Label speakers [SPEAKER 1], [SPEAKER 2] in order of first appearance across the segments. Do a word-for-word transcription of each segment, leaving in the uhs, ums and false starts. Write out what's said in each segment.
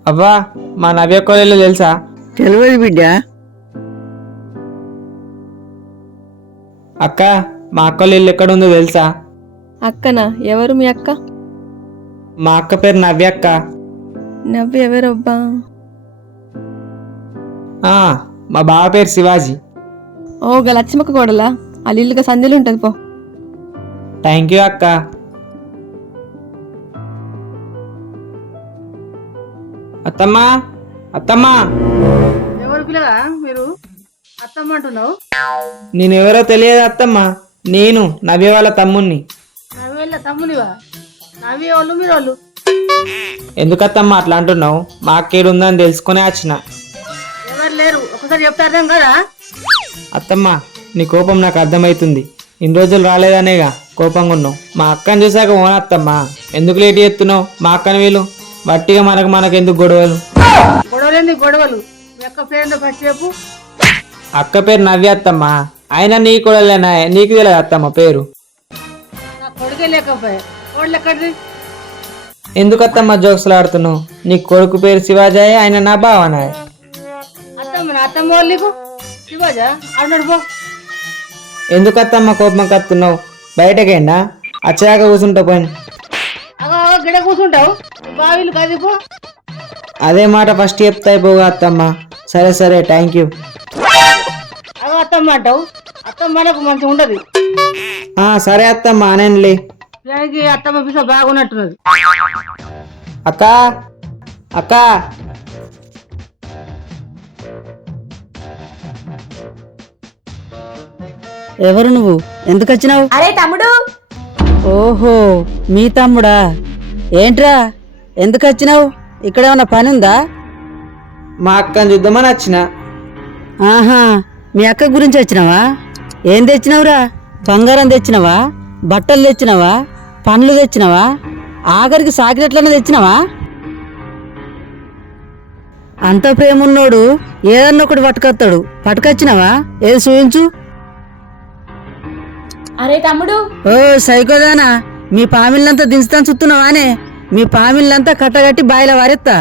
[SPEAKER 1] అవ్వా మా నవ్య కాలేజీలో తెలుసా?
[SPEAKER 2] తెలియదు బిడ్డ.
[SPEAKER 1] అక్క మా అక్క ఇల్లు ఎక్కడ ఉందో తెలుసా?
[SPEAKER 3] అక్కనా? ఎవరు మీ అక్క?
[SPEAKER 1] మా అక్క పేరు నవ్య అక్క.
[SPEAKER 3] నవ్వు ఎవరబ్బా?
[SPEAKER 1] ఆ, మా బావ పేరు శివాజీ.
[SPEAKER 3] ఓ గా లక్ష్మక్క కోడలా? వాళ్ళ ఇల్లుగా సంధ్యలు ఉంటుంది పో.
[SPEAKER 1] థ్యాంక్ యూ అక్క. అత్తమ్మా అత్తమ్మా,
[SPEAKER 4] ఎవరు పిల్లగా మీరు అత్తమ్మ అంటున్నావు?
[SPEAKER 1] నేనెవరో తెలియదు అత్తమ్మా, నేను నవ్య వాళ్ళ తమ్ముణ్ణి.
[SPEAKER 4] నవ్వి వెళ్ళ తమ్మునివా? నవ్వి వాళ్ళు మీరు వాళ్ళు
[SPEAKER 1] ఎందుకత్తమ్మా అట్లా అంటున్నావు? మా అక్కేడు ఉందని తెలుసుకునే వచ్చిన.
[SPEAKER 4] ఎవరు లేరు, ఒకసారి చెప్తే అర్థం కదా.
[SPEAKER 1] అత్తమ్మా నీ కోపం నాకు అర్థమవుతుంది. ఇన్ని రోజులు రాలేదనేగా కోపంగా ఉన్నావు. మా అక్కని చూసాక ఓనత్తమ్మా, ఎందుకు లేట్ చేస్తున్నావు? మా అక్కని వీలు వట్టిగా మనకు మనకు ఎందుకు గొడవలు?
[SPEAKER 4] గొడవలేంది గొడవలు. మీ అక్క పేరు ఫస్ట్ చెప్పు.
[SPEAKER 1] అక్క పేరు నవ్య అత్తమ్మా. అయినా నీ కొడలేనా? నీకు తెలియదు అత్తమ్మ పేరు?
[SPEAKER 4] నా కొడుకే లేకపోయా, కోడలు ఎక్కడిది?
[SPEAKER 1] ఎందుకత్తమ్మా జోక్స్లు ఆడుతున్నావు? నీ కొడుకు పేరు శివాజాయ్, ఆయన నా బావనాయ్.
[SPEAKER 4] అత్తమ్మ నా అత్తమ్మ వాళ్ళు నీకు శివాజా అన్నాడు పో.
[SPEAKER 1] ఎందుకత్తమ్మ కోపం కత్తున్నావు? బయటకేండా అచ్చాక కూర్చుంటా పోయి.
[SPEAKER 4] అగో గిడ కూర్చుంటావు, బావిలు కదిపో.
[SPEAKER 1] అదే మాట ఫస్ట్ చెప్తా అయిపోగా అత్తమ్మ. సరే సరే థ్యాంక్ యూ.
[SPEAKER 4] అగో అత్తమ్మ అంటావు, అత్తమ్మ మనకు మంచిగా ఉండదు.
[SPEAKER 1] సరే అత్తమ్మ అనేనులే.
[SPEAKER 4] దానికి అత్తమ్మ పిస బాగున్నట్టున్నది.
[SPEAKER 1] అక్క అక్క,
[SPEAKER 2] ఎవరు నువ్వు? ఎందుకు వచ్చినావు?
[SPEAKER 5] అరే తమ్ముడు,
[SPEAKER 2] ఓహో మీ తమ్ముడా? ఏంట్రా ఎందుకు వచ్చినావు? ఇక్కడ ఏమన్నా పని ఉందా?
[SPEAKER 1] మా అక్కని చూద్దామని వచ్చిన.
[SPEAKER 2] ఆహా, మీ అక్క గురించి వచ్చినావా? ఏం తెచ్చినావురా? బంగారం తెచ్చినావా? బట్టలు తెచ్చినావా? పండ్లు తెచ్చినావా? ఆఖరికి సాకినట్లనే తెచ్చినావా? అంత ప్రేమ ఉన్నోడు ఏదన్నా ఒకటి పట్టుకొస్తాడు. పట్టుకొచ్చినావా? ఏది చూయించు.
[SPEAKER 5] అరే తమ్ముడు,
[SPEAKER 2] ఓ సైకోదానా, మీ పామిళ్ళంతా దించుతాను చుత్తున్నావానే? మీ పామిళ్ళంతా కట్టగట్టి బాయిల వారెత్తా.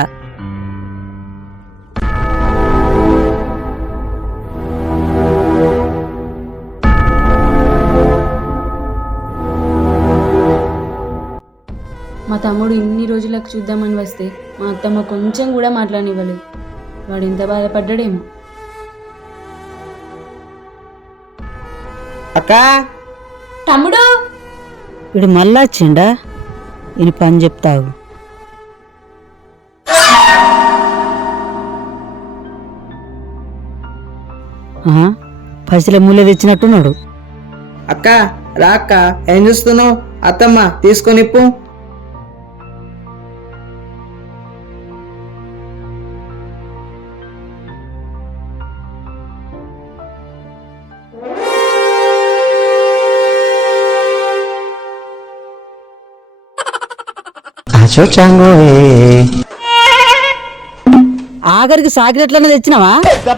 [SPEAKER 5] మా తమ్ముడు ఇన్ని రోజులకు చూద్దామని వస్తే మా అత్తమ్మ కొంచెం కూడా మాట్లాడనివ్వలేదు. వాడు ఎంత బాధపడ్డాడేమో.
[SPEAKER 1] అక్క
[SPEAKER 5] తమ్ముడు,
[SPEAKER 2] వీడు మళ్ళా వచ్చిండా? ఈయన పని చెప్తావు. పైసలు మూలే తెచ్చినట్టున్నాడు.
[SPEAKER 1] అక్క రా అక్క, ఏం చూస్తున్నావు? అత్తమ్మ తీసుకొని ఇప్పు.
[SPEAKER 2] ఆఖరికి సాకినట్లనే తెచ్చినావా?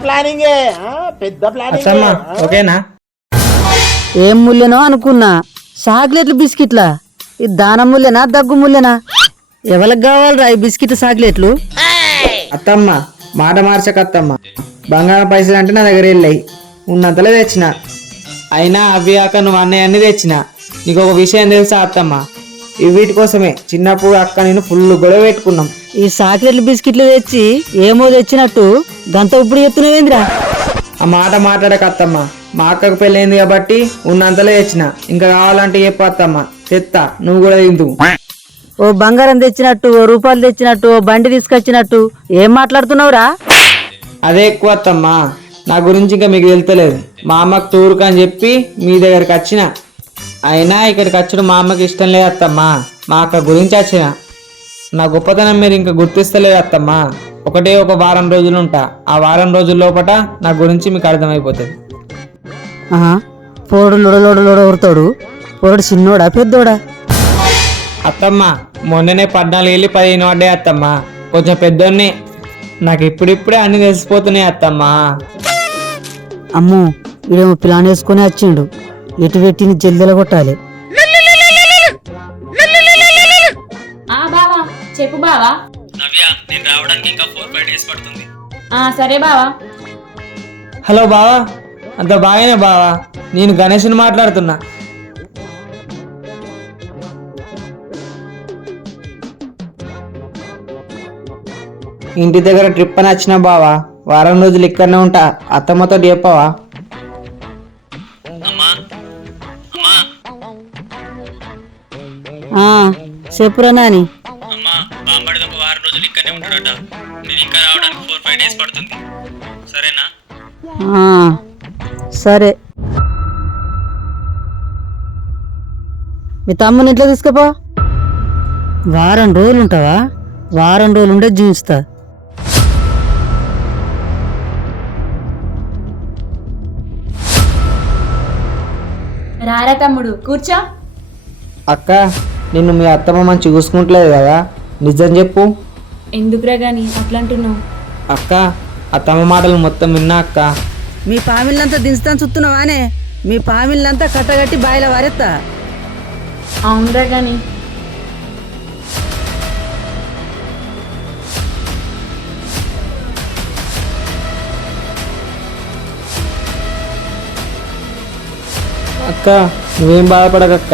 [SPEAKER 1] అత్తమ్మ ఓకేనా?
[SPEAKER 2] ఏం ముల్లెనో అనుకున్నా. చాక్లెట్లు బిస్కెట్లా? ఇది దానం ముల్లెనా దగ్గు ముల్లెనా? ఎవరికి కావాలరా ఈ బిస్కెట్ చాక్లెట్లు?
[SPEAKER 1] అత్తమ్మ మాట మార్చకత్తమ్మ. బంగారం పైసలు అంటే నా దగ్గర వెళ్ళాయి, ఉన్నంతలే తెచ్చిన. అయినా అవి కాక నువ్వు అన్నయ్య తెచ్చిన. నీకు ఒక విషయం తెలుసా అత్తమ్మ? ఇవి వీటి కోసమే చిన్నప్పుడు అక్క నేను ఫుల్ గొడవ పెట్టుకున్నాం.
[SPEAKER 2] ఈ చాక్లెట్లు బిస్కెట్లు తెచ్చి ఏమో తెచ్చినట్టు గంత ఇప్పుడు చెప్తున్నావేంద్రా?
[SPEAKER 1] ఆ మాట మాట్లాడకత్తమ్మ. మా అక్కకు పెళ్ళైంది కాబట్టి ఉన్నంతలే తెచ్చిన. ఇంకా కావాలంటే చెప్పు అత్తమ్మ, తెత్తా, నువ్వు కూడా తిందు.
[SPEAKER 2] ఓ బంగారం తెచ్చినట్టు, ఓ రూపాయలు తెచ్చినట్టు, ఓ బండి తీసుకొచ్చినట్టు ఏం మాట్లాడుతున్నావురా?
[SPEAKER 1] అదే ఎక్కువ అత్తమ్మ. నా గురించి ఇంకా మీకు తెలుతలేదు. మా అమ్మకు టూర్కు అని చెప్పి మీ దగ్గరికి వచ్చిన. అయినా ఇక్కడికి వచ్చడం మా అమ్మకి ఇష్టం లేదు అత్తమ్మ. మా అక్క గురించి వచ్చిన. నా గొప్పతనం మీరు ఇంకా గుర్తిస్తలేదు అత్తమ్మ. ఒకటే ఒక వారం రోజులు ఉంటా. ఆ వారం రోజుల లోపట నా గురించి మీకు అర్థమైపోతుంది.
[SPEAKER 2] ఆహా, పోడు లొడలోడు లోడ ఊరుతాడు. పోడు చిన్నోడా పెద్దోడా?
[SPEAKER 1] అత్తమ్మ మొన్ననే పద్నాలుగు వెళ్ళి పదిహేను పడ్డాయి అత్తమ్మ. కొంచెం పెద్దోన్నే. నాకు ఇప్పుడిప్పుడే అన్ని తెలిసిపోతున్నాయి అత్తమ్మ.
[SPEAKER 2] అమ్మో, వీడేమో ప్లాన్ వేసుకుని వచ్చిండు. ఎటు పెట్టిని జల్దెల కొట్టాలి.
[SPEAKER 5] ఆ బావా చెప్పు బావా.
[SPEAKER 1] నవ్య నీ
[SPEAKER 6] నేను రావడానికి ఇంకా ఫోర్ ఫైవ్ డేస్ పడుతుంది.
[SPEAKER 5] ఆ సరే బావా.
[SPEAKER 1] హలో బావా, అంత బాగానే బావా. నేను గణేష్ని మాట్లాడుతున్నా. ఇంటి దగ్గర ట్రిప్ అని వచ్చిన బావా. వారం రోజులు ఇక్కడనే ఉంటా. అత్తమ్మతో చెప్పవా?
[SPEAKER 6] అమ్మా అమ్మా
[SPEAKER 2] ఆ, చెప్పురా నాని.
[SPEAKER 6] అమ్మా బాంబడిది ఒక వారం రోజులు ఇక్కడనే ఉంటాడట. నేను ఇంకా రావడానికి ఫోర్ ఫైవ్ డేస్ పడుతుంది. సరేనా?
[SPEAKER 2] ఆ, సరే. మీ తమ్ముని ఇంట్లో తీసుకుపో. వారం రోజులు ఉంటావా? వారం రోజులు ఉండే జీవిస్తా.
[SPEAKER 5] రారా తమ్ముడు కూర్చో.
[SPEAKER 1] అక్క, నిన్ను మీ అత్తమ్మ మంచి చూసుకుంటలేదు కదా, నిజం చెప్పు.
[SPEAKER 5] ఎందుకురా గాని అట్లా అంటున్నావు?
[SPEAKER 1] అక్క, అత్తమ్మ మాటలు మొత్తం విన్నా అక్క.
[SPEAKER 2] మీ పామిళ్ళంతా దించుతాను చూస్తున్నావానే? మీ పామిళ్ళంతా కట్టగట్టి బాయిల వారెత్తా.
[SPEAKER 5] అవునరా గాని
[SPEAKER 1] అక్క, నువ్వేం బాధపడకక్క.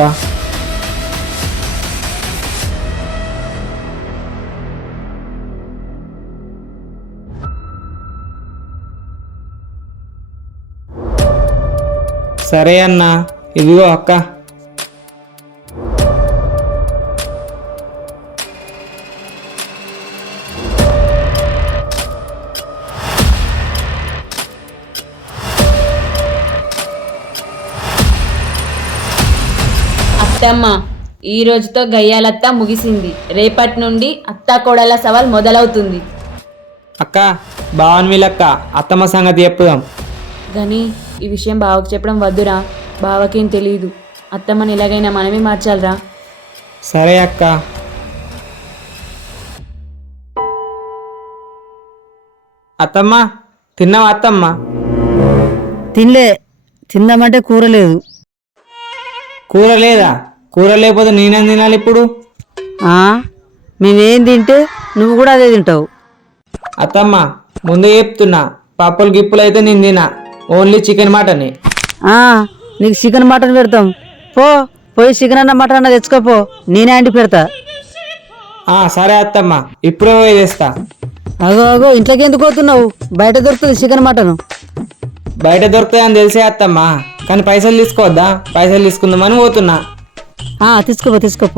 [SPEAKER 1] సరే అన్నా, ఇదిగో అక్క.
[SPEAKER 5] అత్తమ్మ, ఈ రోజుతో గయ్యాలత్త ముగిసింది. రేపటి నుండి అత్తా కోడల సవాల్ మొదలవుతుంది.
[SPEAKER 1] అక్క, బావన్ వీళ్ళక్క, అత్తమ్మ సంగతి చెప్పుదాం.
[SPEAKER 5] కానీ ఈ విషయం బావకు చెప్పడం వద్దురా. బావకేం తెలియదు. అత్తమ్మని ఎలాగైనా మనమే మార్చాలిరా.
[SPEAKER 1] సరే అక్క. అత్తమ్మ, తిన్నావా అత్తమ్మ?
[SPEAKER 2] తినలే. తిందామంటే కూర లేదు.
[SPEAKER 1] కూర లేదా? కూర లేకపోతే నేనేం తినాలి ఇప్పుడు?
[SPEAKER 2] ఆ, మేమేం తింటే నువ్వు కూడా అదే తింటావు.
[SPEAKER 1] అత్తమ్మ, ముందే చెప్తున్నా, పప్పులు గిప్పులు అయితే నేను తినా. ఓన్లీ చికెన్ మటనే.
[SPEAKER 2] ఆ, నీకు చికెన్ మటన్ పెడతాం. పో, పోయి చికెన్ అన్న మటన్ అన్న తెచ్చుకోపో. నేనే అండి పెడతా.
[SPEAKER 1] ఆ, సరే అత్తమ్మ, ఇప్పుడే పోయి చేస్తా.
[SPEAKER 2] అగో అగో, ఇంట్లోకి ఎందుకు పోతున్నావు? బయట దొరుకుతుంది చికెన్ మటన్.
[SPEAKER 1] బయట దొరుకుతాయని తెలిసే అత్తమ్మ, కానీ పైసలు తీసుకోవద్దా? పైసలు తీసుకుందామని పోతున్నా.
[SPEAKER 2] ఆ, తీసుకోపో తీసుకోపో.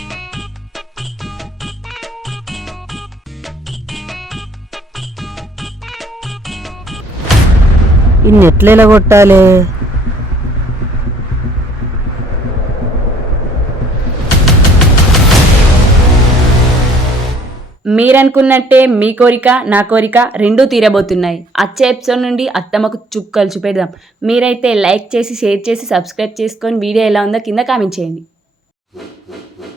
[SPEAKER 2] ఇన్ని ఎట్లా కొట్టాలి?
[SPEAKER 5] మీరనుకున్నట్టే మీ కోరిక నా కోరిక రెండూ తీరబోతున్నాయి. వచ్చే ఎపిసోడ్ నుండి అత్తమ్మకు చుక్కలు చూపెడదాం. మీరైతే లైక్ చేసి షేర్ చేసి సబ్స్క్రైబ్ చేసుకొని వీడియో ఎలా ఉందో కింద కామెంట్ చేయండి.